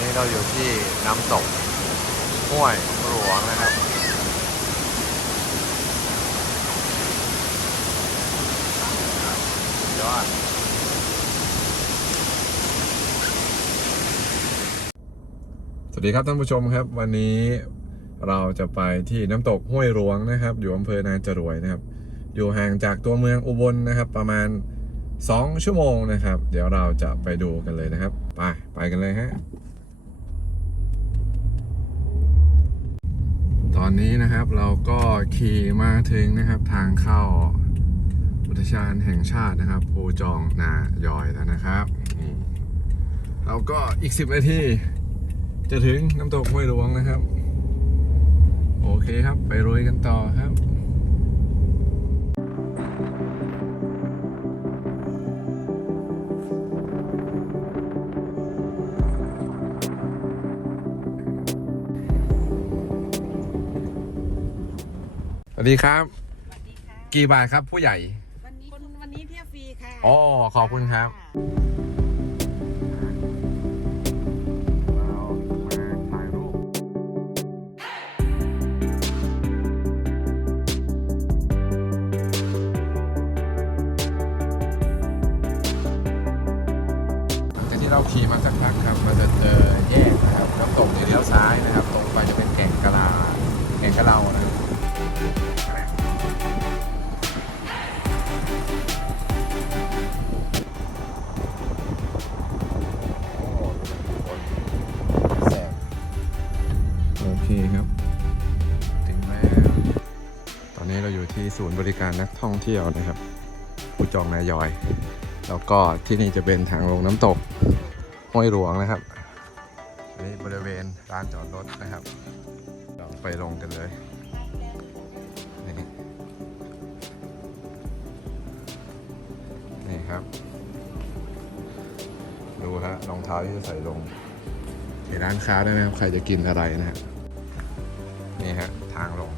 นี้เราอยู่ที่น้ำตกห้วยหลวงนะครับ ยอดสวัสดีครับท่านผู้ชมครับ วันนี้เราจะไปที่น้ำตกห้วยหลวงนะครับ อยู่อำเภอนาจรวยนะครับ อยู่ห่างจากตัวเมืองอุบลนะครับ ประมาณ 2 ชั่วโมงนะครับ เดี๋ยวเราจะไปดูกันเลยนะครับ ไป ไปกันเลยฮะ ตอนนี้นะครับเราก็ขี่มาถึงนะครับทางเข้าอุทยานแห่งชาตินะครับภูจองนายอยแล้วนะครับนี่เราก็อีก 10 นาทีจะถึงน้ำตกห้วยหลวงนะครับ โอเคครับไปรวยกันต่อครับ ดีครับ สวัสดีค่ะกี่บาทครับผู้ใหญ่ วันนี้คนวันนี้เที่ยวฟรีค่ะอ๋อ ขอบคุณครับเรามาถ่ายรูปหลังจากที่เราขี่มาสักพักครับเราจะเจอแยกนะครับน้ำตกที่เลี้ยวซ้ายนะครับ ตรงไปจะเป็นแก่งกะลาแก่งกะเลานะครับ การนักท่องเที่ยวนะครับภูจองนายอย แล้วก็ที่นี่จะเป็นทางลงน้ำตกห้วยหลวงนะครับอันนี่บริเวณร้านจอดรถนะครับเราไปลงกันเลยนี่นี่ครับ ดูฮะรองเท้าที่จะใส่ลงมีร้านค้าด้วยนะครับ ใครจะกินอะไรนะฮะนี่ฮะทางลง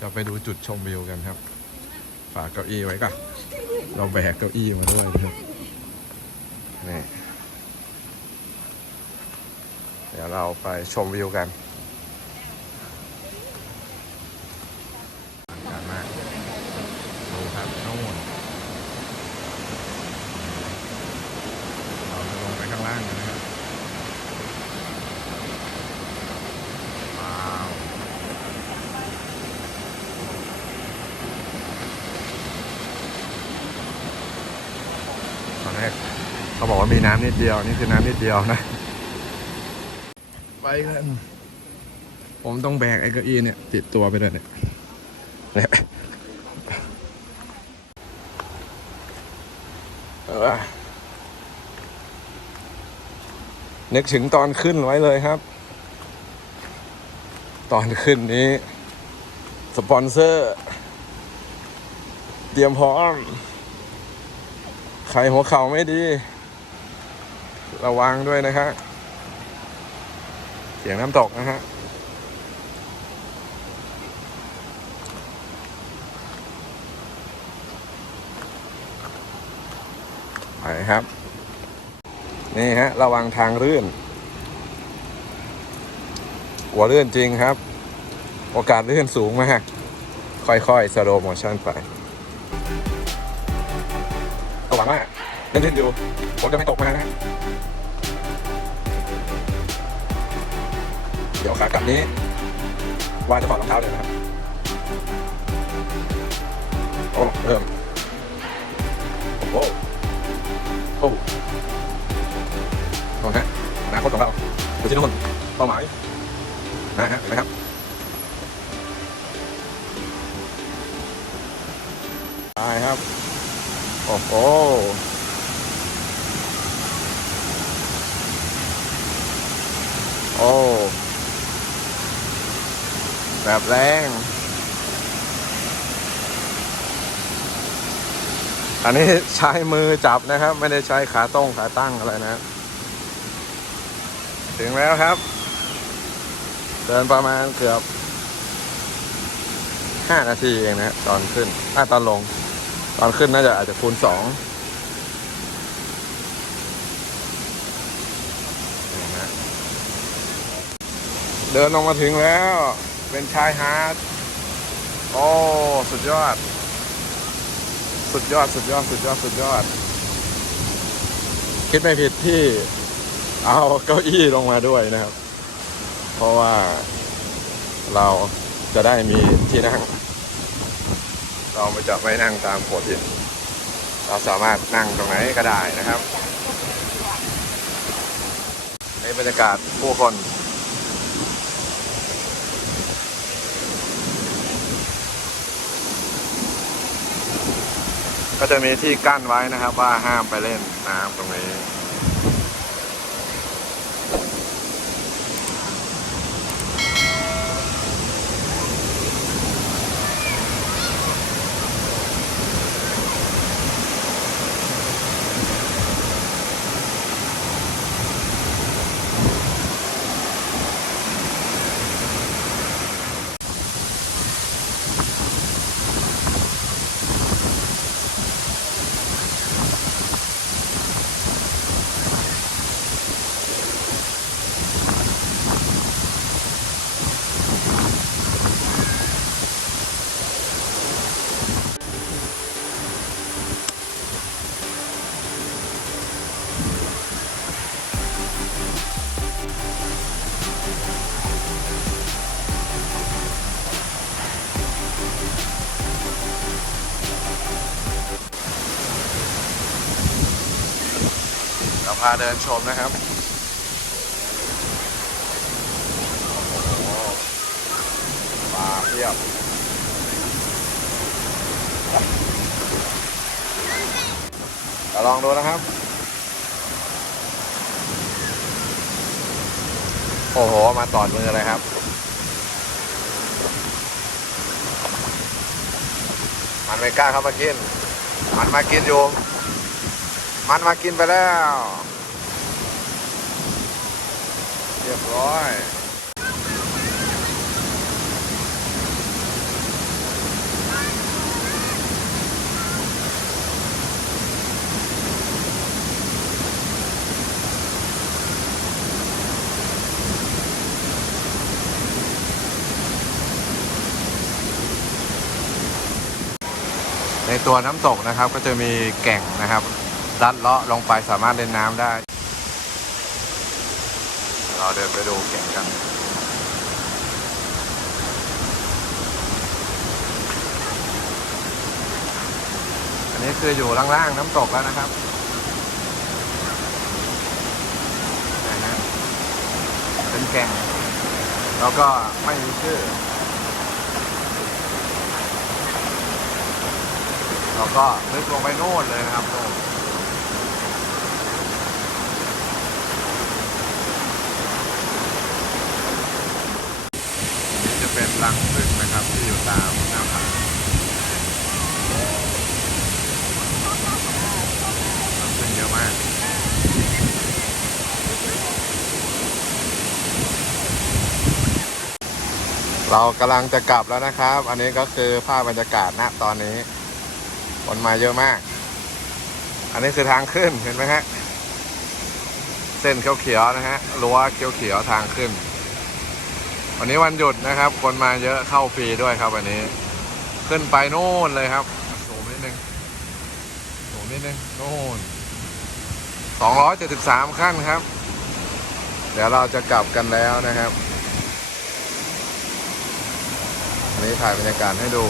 จะไปดูจุดชมวิวกันครับ ฝากเก้าอี้ไว้ก่อนเราแบกเก้าอี้มาด้วยนะครับนี่เดี๋ยวเราไปชมวิวกันการมากดูครับทั้งหมจะลงไปข้างล่างกันนะครับ ว้าว ตอ นแรกเขาบอกว่ามีน้ำนิดเดียวนี่คือน้ำนิดเดียวนะ ไปกันผมต้องแบกไอ้เก้าอี้เนี่ย ติดตัวไปเลยเนี่ยเนี่ยเนึกถึงตอนขึ้นไว้เลยครับ ตอนขึ้นนี้ สปอนเซอร์ เตรียมพร้อม ใครหัวเข่าไม่ดี ระวังด้วยนะฮะเสียงน้ำตกนะฮะไปครับ นี่ฮะ ระวังทางลื่น หัวเลื่นจริงครับ โอกาสลื่นสูงมาก ค่อยๆสโลโมชั่นไป วังว่าเล่นๆดูผมจะไม่ตกมานะเดี๋ยวขากลับนี้ ว่าจะถอดรองเท้าเลยนะครับ โอ้เริ่มโอ้โอ้โอเคอนาคตของเราอยู่ที่นู่นเป้าหมายนะฮะเห็นไหมครับ โอ้โหโอ้แบบแรงอันนี้ใช้มือจับนะครับ ไม่ได้ใช้ขาต้งขาตั้งอะไรนะ ถึงแล้วครับ เดินประมาณเกือบห้านาทีเองนะ ตอนขึ้นอ่าตอนลง ตอนขึ้นน่าจะอาจจะคูณสองเดินลงมาถึงแล้ว เป็นชายหาด โอ้ สุดยอด สุดยอด สุดยอด สุดยอด สุดยอด คิดไม่ผิดที่เอาเก้าอี้ลงมาด้วยนะครับ เพราะว่าเราจะได้มีที่นั่ง เราไม่จะไม่นั่งตามโขดหินเราสามารถนั่งตรงไหนก็ได้นะครับในบรรยากาศผู้คนก็จะมีที่กั้นไว้นะครับว่าห้ามไปเล่นน้ำตรงนี้ พาเดินชมนะครับปลาเพียบลองดูนะครับ โอ้โห มาตอดมือเลยครับมันไม่กล้าเข้ามากิน มันมากินอยู่ มันมากินไปแล้ว เรียบร้อยในตัวน้ำตกนะครับก็จะมีแก่งนะครับลัดเลาะลงไปสามารถเล่นน้ำได้ เราเดินไปดูแก่งกันอันนี้คืออยู่ล่างๆน้ำตกแล้วนะครับนะฮะเป็นแก่งแล้วก็ไม่มีชื่อเราก็ลึกลงไปโน่นเลยนะครับโน่นนี่จะเป็นรังผึ้ง นะครับที่อยู่ตามหน้าผารังผึ้งเยอะมากเรากำลังจะกลับแล้วนะครับ อันนี้ก็คือภาพบรรยากาศณตอนนี้คนมาเยอะมาก อันนี้คือทางขึ้นเห็นไหมฮะ เส้นเขียวๆนะฮะรั้วเขียวๆทางขึ้น วันนี้วันหยุดนะครับ คนมาเยอะเข้าฟรีด้วยครับวันนี้ ขึ้นไปโน่นเลยครับสูงนิดนึงสูงนิดนึงโน่นสองร้อยเจ็ดสิบสามขั้นครับ เดี๋ยวเราจะกลับกันแล้วนะครับ อันนี้ถ่ายบรรยากาศให้ดู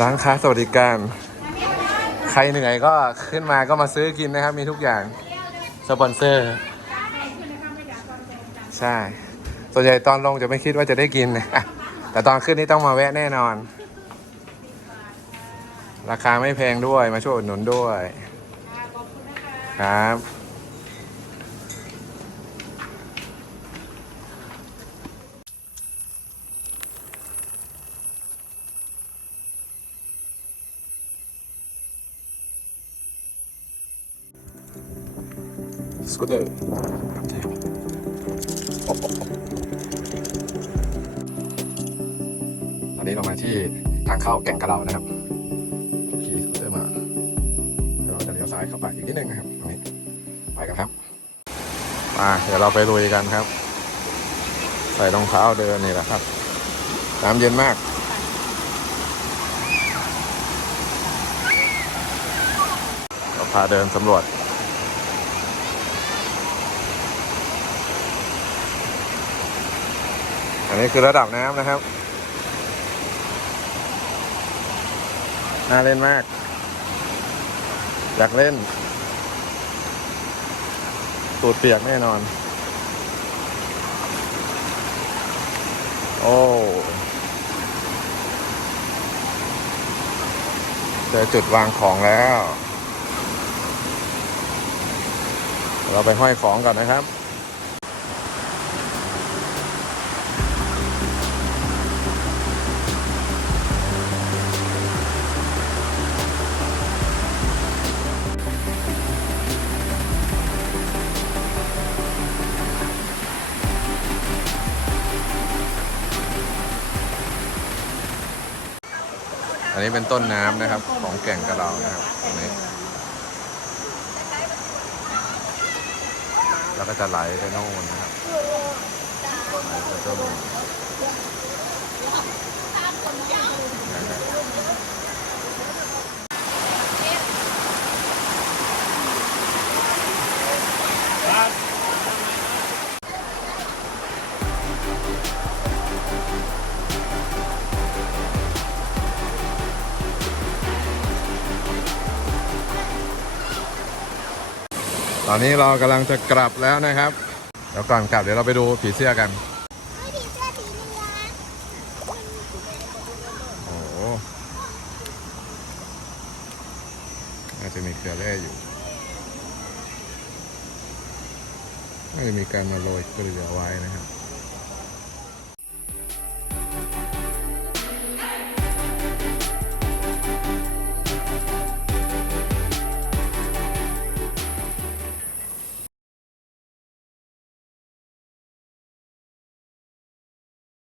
ร้านค้าสวัสดิการ ใครเหนื่อยก็ขึ้นมาก็มาซื้อกินนะครับ มีทุกอย่าง สปอนเซอร์ ใช่ ส่วนใหญ่ตอนลงจะไม่คิดว่าจะได้กินนะแต่ตอนขึ้นนี่ต้องมาแวะแน่นอน ราคาไม่แพงด้วยมาช่วยอุดหนุนด้วย ครับ สกูตเตอร์โอเคโอ้โหตอนนี้เรามาที่ทางเข้าแก่งกระเรานะครับขี่สกูตเตอร์มาแล้วเราจะเลี้ยวซ้ายเข้าไปอีกนิดนึงนะครับตรงนี้ไปกันครับมาเดี๋ยวเราไปลุยกันครับ ใส่รองเท้าเดินนี่แหละครับน้ำเย็นมากเราพาเดินสำรวจ นี้คือระดับน้ำนะครับ น่าเล่นมาก อยากเล่น ตูดเปียกแน่นอน โอ้เจอจุดวางของแล้ว เราไปห้อยของก่อนนะครับ อันนี้เป็นต้นน้ำนะครับ ของแก่งกระเรานะครับตรงนี้แล้วก็จะไหลไปโน่นนะครับไหลไปโน่น ตอนนี้เรากำลังจะกลับแล้วนะครับเดี๋ยวก่อนกลับเดี๋ยวเราไปดูผีเสื้อกันโอ้โหน่าจะมีเกลือแร่อยู่น่าจะมีการมาโรยเกลือไว้นะครับ